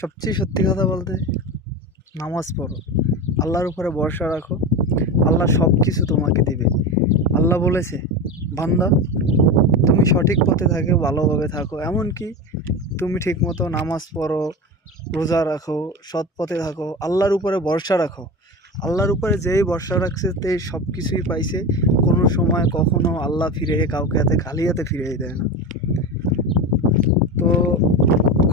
সবচেয়ে সত্যি কথা বলতে নামাজ পড়ো, আল্লাহর উপরে ভরসা রাখো। আল্লাহ সব কিছু তোমাকে দিবে। আল্লাহ বলেছে, বান্দা তুমি সঠিক পথে থাকো, ভালোভাবে থাকো, এমনকি তুমি ঠিকমতো নামাজ পড়ো, রোজা রাখো, সৎ পথে থাকো, আল্লাহর উপরে ভরসা রাখো। আল্লাহর উপরে যেই ভরসা রাখছে তেই সব কিছুই পাইছে। কোনো সময় কখনো আল্লাহ কাউকে খালি হাতে ফিরিয়ে দেয় না। তো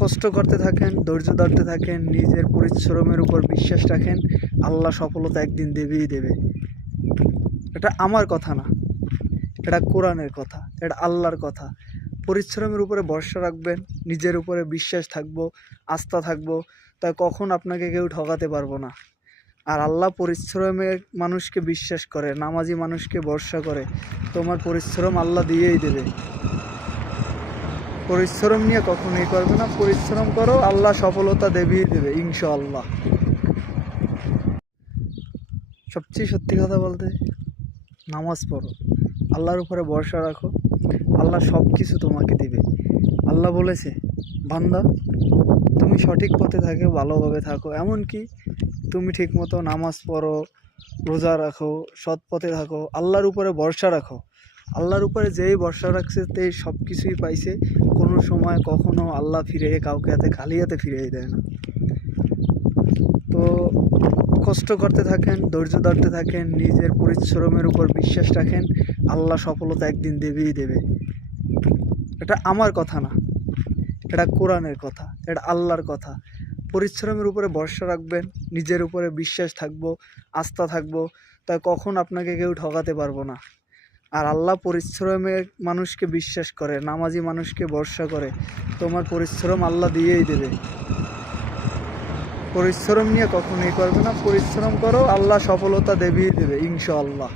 কষ্ট করতে থাকেন, ধৈর্য ধরতে থাকেন, নিজের পরিশ্রমের উপর বিশ্বাস রাখেন। আল্লাহ সফলতা একদিন দেবেই দেবে। এটা আমার কথা না, এটা কোরআনের কথা, এটা আল্লাহর কথা। পরিশ্রমের উপরে ভরসা রাখবেন, নিজের উপরে বিশ্বাস থাকবো, আস্থা থাকবো, তাই কখন আপনাকে কেউ ঠকাতে পারবো না। আর আল্লাহ পরিশ্রমে মানুষকে বিশ্বাস করে, নামাজি মানুষকে ভরসা করে। তোমার পরিশ্রম আল্লাহ দিয়েই দেবে। পরিশ্রম নিয়ে কখনোই করবে না, পরিশ্রম করো, আল্লাহ সফলতা দেবেই দেবে ইনশাআল্লাহ। সবচেয়ে সত্যি কথা বলতে নামাজ পড়ো, আল্লাহর উপরে ভরসা রাখো। আল্লাহ সব কিছু তোমাকে দিবে। আল্লাহ বলেছে, বান্দা তুমি সঠিক পথে থাকো, ভালোভাবে থাকো, এমনকি তুমি ঠিকমতো নামাজ পড়ো, রোজা রাখো, সৎ পথে থাকো, আল্লাহর উপরে ভরসা রাখো। আল্লাহর উপরে যেই ভরসা রাখছে তেই সব কিছুই পাইছে। কোনো সময় কখনো আল্লাহ কাউকে খালি হাতে ফিরিয়ে দেয় না। তো কষ্ট করতে থাকেন, ধৈর্য ধরতে থাকেন, নিজের পরিশ্রমের উপর বিশ্বাস রাখেন। আল্লাহ সফলতা একদিন দেবেই দেবে। এটা আমার কথা না, এটা কোরআনের কথা, এটা আল্লাহর কথা। পরিশ্রমের উপরে ভরসা রাখবেন, নিজের উপরে বিশ্বাস থাকবো, আস্থা থাকবো, তাই কখন আপনাকে কেউ ঠকাতে পারবো না। আর আল্লাহ পরিশ্রমে মানুষকে বিশ্বাস করে, নামাজি মানুষকে ভরসা করে। তোমার পরিশ্রম আল্লাহ দিয়েই দেবে। পরিশ্রম নিয়ে কখনোই করবে না, পরিশ্রম করো, আল্লাহ সফলতা দেবেই দেবে ইনশাআল্লাহ।